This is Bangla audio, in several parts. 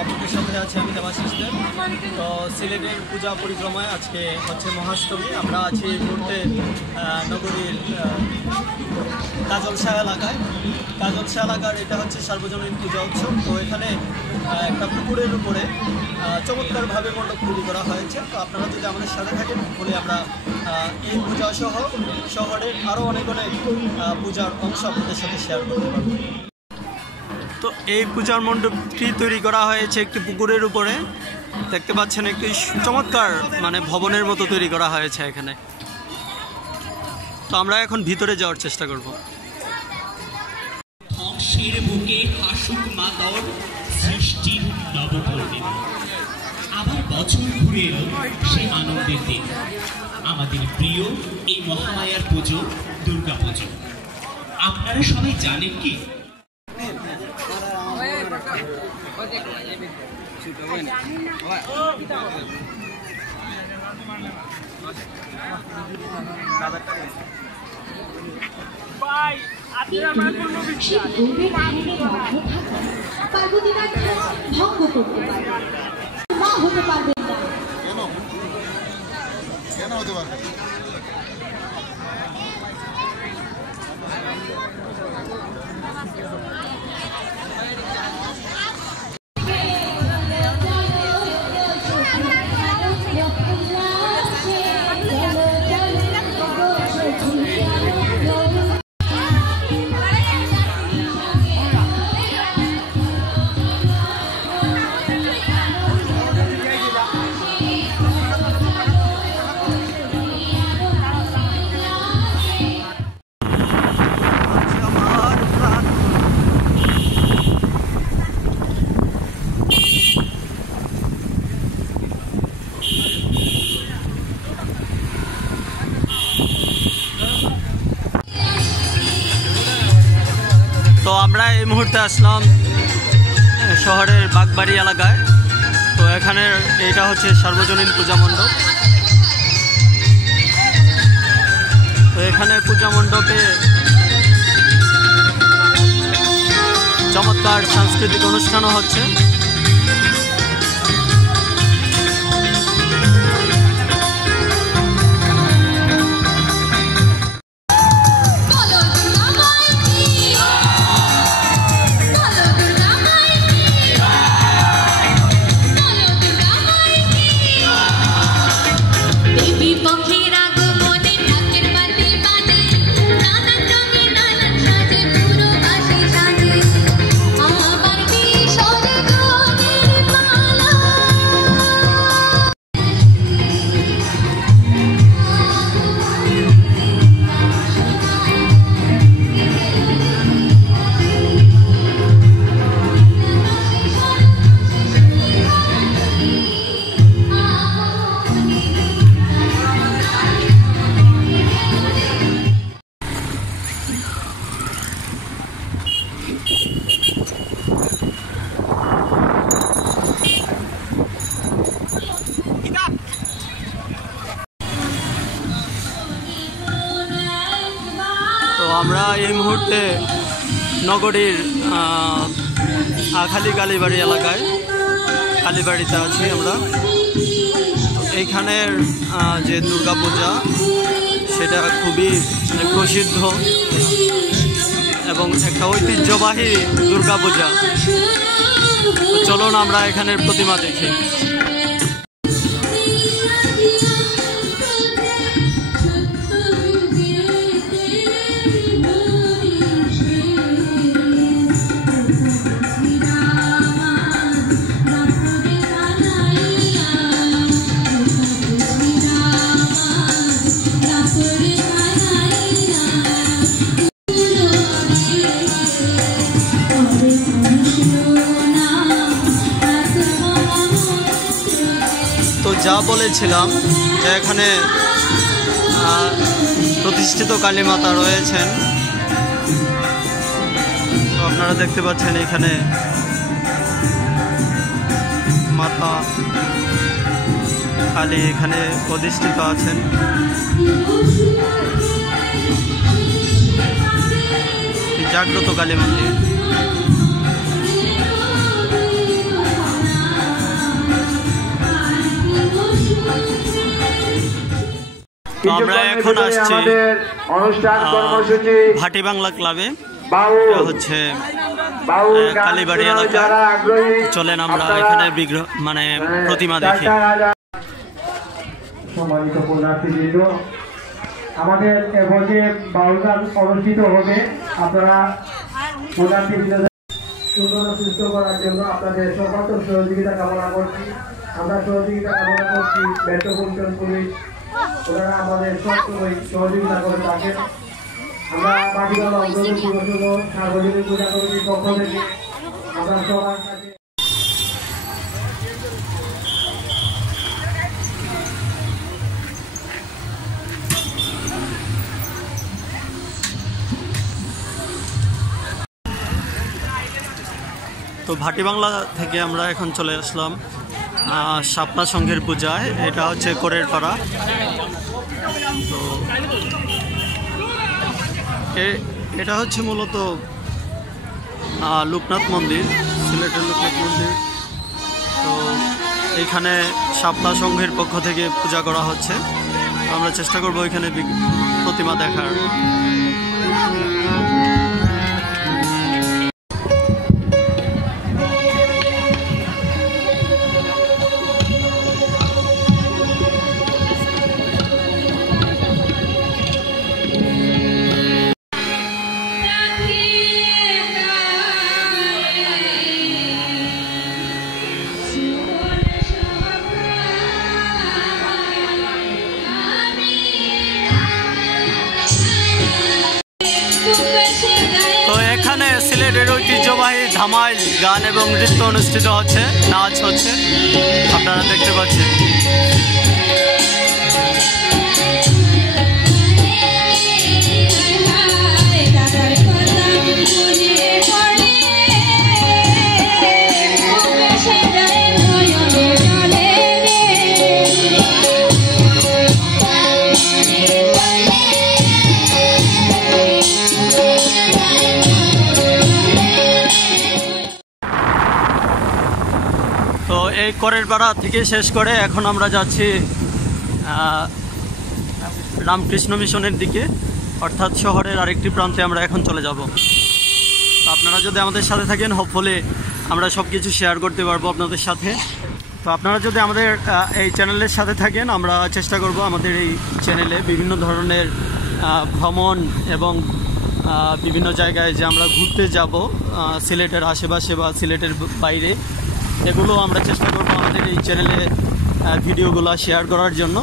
আপনাদের সাথে আছে আমি দেবাশিস দেব। তো সিলেটের পূজা পরিক্রমায় আজকে হচ্ছে মহাষ্টমী। আমরা আছি এই মুহূর্তে নগরীর কাজলশাহ এলাকায়। কাজলশাহ এলাকার এটা হচ্ছে সার্বজনীন পূজা উৎসব। তো এখানে একটা পুকুরের উপরে চমৎকারভাবে মণ্ডপ তৈরি করা হয়েছে। তো আপনারা যদি আমাদের সাথে থাকেন তাহলে আমরা এই পূজা সহ শহরের আরও অনেক অনেক পূজার অংশ আপনাদের সাথে শেয়ার করতে পারবো। তো এই পূজার মণ্ডপটি তৈরি করা হয়েছে একটি পুকুরের উপরে। দেখতে পাচ্ছেন একটি চমৎকার ভবনের মতো তৈরি করা হয়েছে এখানে। তো আমরা এখন ভিতরে যাওয়ার চেষ্টা করব। ধ্বংসের বুকে হাসুক মাদর সৃষ্টির নবপূর্ণিমা। আবার বছর ঘুরে এলো সে আনন্দের দিন, আমাদের প্রিয় এই মহামায়ার পুজো দুর্গা পুজো। আপনারা সবাই জানেন কি ভঙ্গ করতে পারবে না, হতে পারবে না। কেন হতে পারবে? তো আমরা এই মুহূর্তে আসলাম শহরের বাগবাড়ি এলাকায়। তো এখানে এটা হচ্ছে সার্বজনীন পূজা মণ্ডপ। তো এখানে পূজা মণ্ডপে চমৎকার সাংস্কৃতিক অনুষ্ঠানও হচ্ছে। তো আমরা এই মুহূর্তে নগরীর আখালি কালীবাড়ি এলাকায়, কালীবাড়িতে আছি আমরা। এইখানের যে দুর্গাপূজা সেটা খুবই প্রসিদ্ধ এবং একটা ঐতিহ্যবাহী দুর্গাপূজা। তো চলুন আমরা এখানের প্রতিমা দেখি। তো যা বলেছিলাম যে এখানে প্রতিষ্ঠিত কালী মাতা রয়েছেন। তো আপনারা দেখতে পাচ্ছেন এখানে মাতা কালী এখানে প্রতিষ্ঠিত আছেন। জাগ্রত কালী মন্দির। তো আমরা এখন আসছি অনুষ্ঠান কর্মসূচি ভাটি বাংলা ক্লাবে, বাউল হচ্ছে বাউল গান কালীবাড়ি শোনার এলাকা। যারা আগ্রহী চলেন আমরা আপনারা এখানে বিগ্রহ মানে প্রতিমা দেখি। সম্মানিত পুণ্যার্থীবৃন্দ, আমাদের এবছর বাউল গান অনুষ্ঠিত হবে। আপনারা পুণ্যার্থীবৃন্দ সুন্দর সুস্থ করার জন্য আপনাদের সর্বাত্ম সহযোগিতা কামনা করছি। আমরা সহযোগিতা কামনা করছি মেট্রোপলিটন পুলিশ, ওনারা আমাদের সবসময় সহযোগিতা করে থাকেন। আমরা বাড়িওয়ালা উদ্যোগ দিবস সার্বজনীন পূজা কমিটির পক্ষ থেকে আমরা সবার কাছে তো ভাটি বাংলা থেকে আমরা এখন চলে আসলাম শাপলা সংঘের পূজায়। এটা হচ্ছে কোরের পাড়া। তো এটা হচ্ছে মূলত লোকনাথ মন্দির, সিলেটের লোকনাথ মন্দির। তো এখানে শাপলা সংঘের পক্ষ থেকে পূজা করা হচ্ছে। আমরা চেষ্টা করব এখানে প্রতিমা দেখার। তো এখানে সিলেটের ঐতিহ্যবাহী ধামাইল গান এবং নৃত্য অনুষ্ঠিত হচ্ছে, নাচ হচ্ছে, আপনারা দেখতে পাচ্ছেন। তো এই করের পাড়া থেকে শেষ করে এখন আমরা যাচ্ছি রামকৃষ্ণ মিশনের দিকে, অর্থাৎ শহরের আরেকটি প্রান্তে আমরা এখন চলে যাব। তো আপনারা যদি আমাদের সাথে থাকেন, হোপফুলি আমরা সব কিছু শেয়ার করতে পারবো আপনাদের সাথে। তো আপনারা যদি আমাদের এই চ্যানেলের সাথে থাকেন, আমরা চেষ্টা করব আমাদের এই চ্যানেলে বিভিন্ন ধরনের ভ্রমণ এবং বিভিন্ন জায়গায় যে আমরা ঘুরতে যাব সিলেটের আশেপাশে বা সিলেটের বাইরে, এগুলো আমরা চেষ্টা করব আমাদের এই চ্যানেলে ভিডিওগুলো শেয়ার করার জন্য।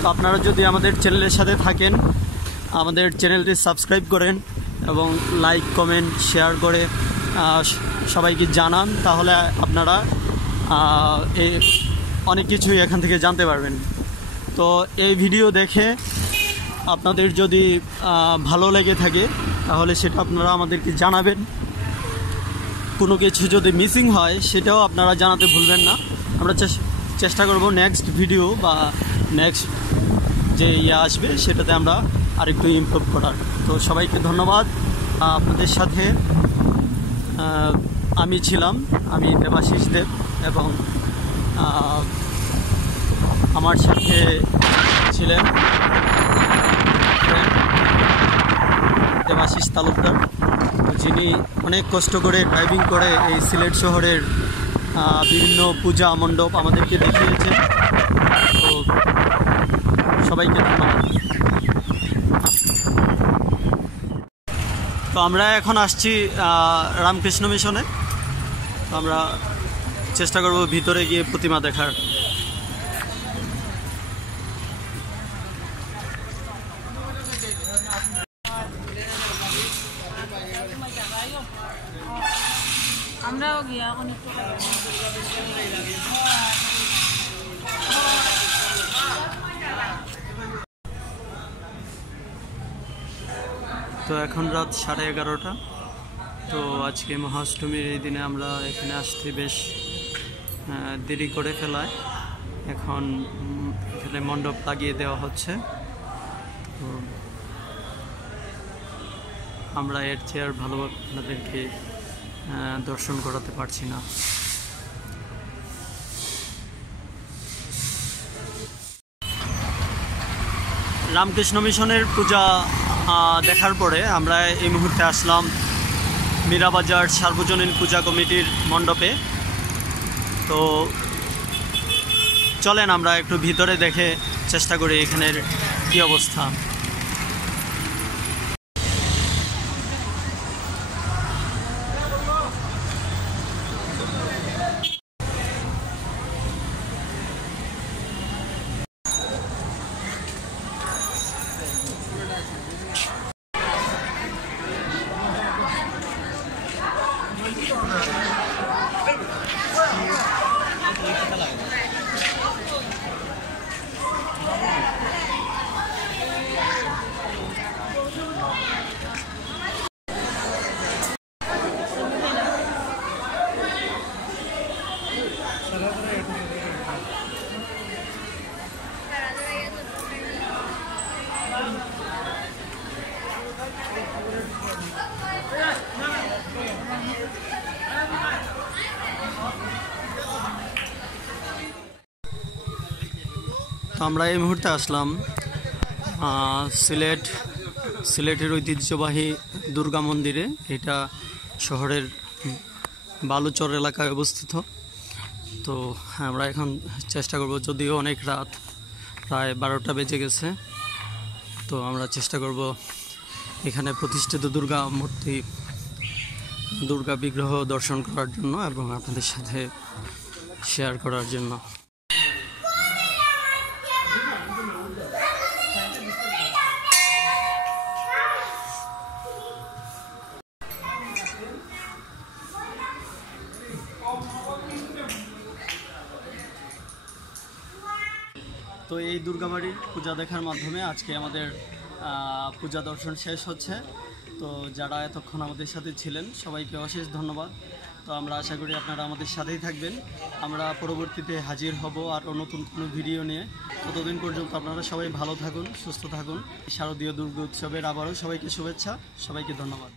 তো আপনারা যদি আমাদের চ্যানেলের সাথে থাকেন, আমাদের চ্যানেলটি সাবস্ক্রাইব করেন এবং লাইক কমেন্ট শেয়ার করে সবাইকে জানান, তাহলে আপনারা অনেক কিছুই এখান থেকে জানতে পারবেন। তো এই ভিডিও দেখে আপনাদের যদি ভালো লেগে থাকে, তাহলে সেটা আপনারা আমাদেরকে জানাবেন। কোনো কিছু যদি মিসিং হয়, সেটাও আপনারা জানাতে ভুলবেন না। আমরা চেষ্টা করব নেক্সট ভিডিও বা নেক্সট যে আসবে সেটাতে আমরা আরেকটু ইমপ্রুভ করার। তো সবাইকে ধন্যবাদ। আপনাদের সাথে আমি ছিলাম, আমি দেবাশিস দেব, এবং আমার সাথে ছিলেন দেবাশিস তালুকদার, যিনি অনেক কষ্ট করে ড্রাইভিং করে এই সিলেট শহরের বিভিন্ন পূজা মণ্ডপ আমাদেরকে দেখিয়েছে। তো সবাইকে ধন্যবাদ। তো আমরা এখন আসছি রামকৃষ্ণ মিশনে। তো আমরা চেষ্টা করব ভিতরে গিয়ে প্রতিমা দেখার। আমরাও গিয়া অনেক তো এখন রাত 11:30। তো আজকে মহাষ্টমীর এই দিনে আমরা এখানে আসতে বেশ দেরি করে ফেলায় এখন এখানে মণ্ডপ লাগিয়ে দেওয়া হচ্ছে। তো আমরা এর চেয়ে আর ভালোভাবে আপনাদেরকে দর্শন করাতে পারছি না। রামকৃষ্ণ মিশনের পূজা দেখার পরে আমরা এই মুহূর্তে আসলাম মীরাবাজার সার্বজনীন পূজা কমিটির মণ্ডপে। তো চলেন আমরা একটু ভিতরে দেখে চেষ্টা করি এখানের কী অবস্থা। তো আমরা এই মুহূর্তে আসলাম সিলেটের ঐতিহ্যবাহী দুর্গা মন্দিরে। এটা শহরের বালুচর এলাকায় অবস্থিত। তো আমরা এখন চেষ্টা করব, যদিও অনেক রাত, প্রায় 12টা বেজে গেছে, তো আমরা চেষ্টা করব এখানে প্রতিষ্ঠিত দুর্গা মূর্তি, দুর্গা বিগ্রহ দর্শন করার জন্য এবং আপনাদের সাথে শেয়ার করার জন্য। তো এই দুর্গাবাড়ির পূজা দেখার মাধ্যমে আজকে আমাদের পূজা দর্শন শেষ হচ্ছে। তো যারা এতক্ষণ আমাদের সাথে ছিলেন সবাইকে অশেষ ধন্যবাদ। তো আমরা আশা করি আপনারা আমাদের সাথেই থাকবেন। আমরা পরবর্তীতে হাজির হব আরও নতুন কোনো ভিডিও নিয়ে। ততদিন পর্যন্ত আপনারা সবাই ভালো থাকুন, সুস্থ থাকুন। শারদীয় দুর্গা উৎসবের আবারও সবাইকে শুভেচ্ছা, সবাইকে ধন্যবাদ।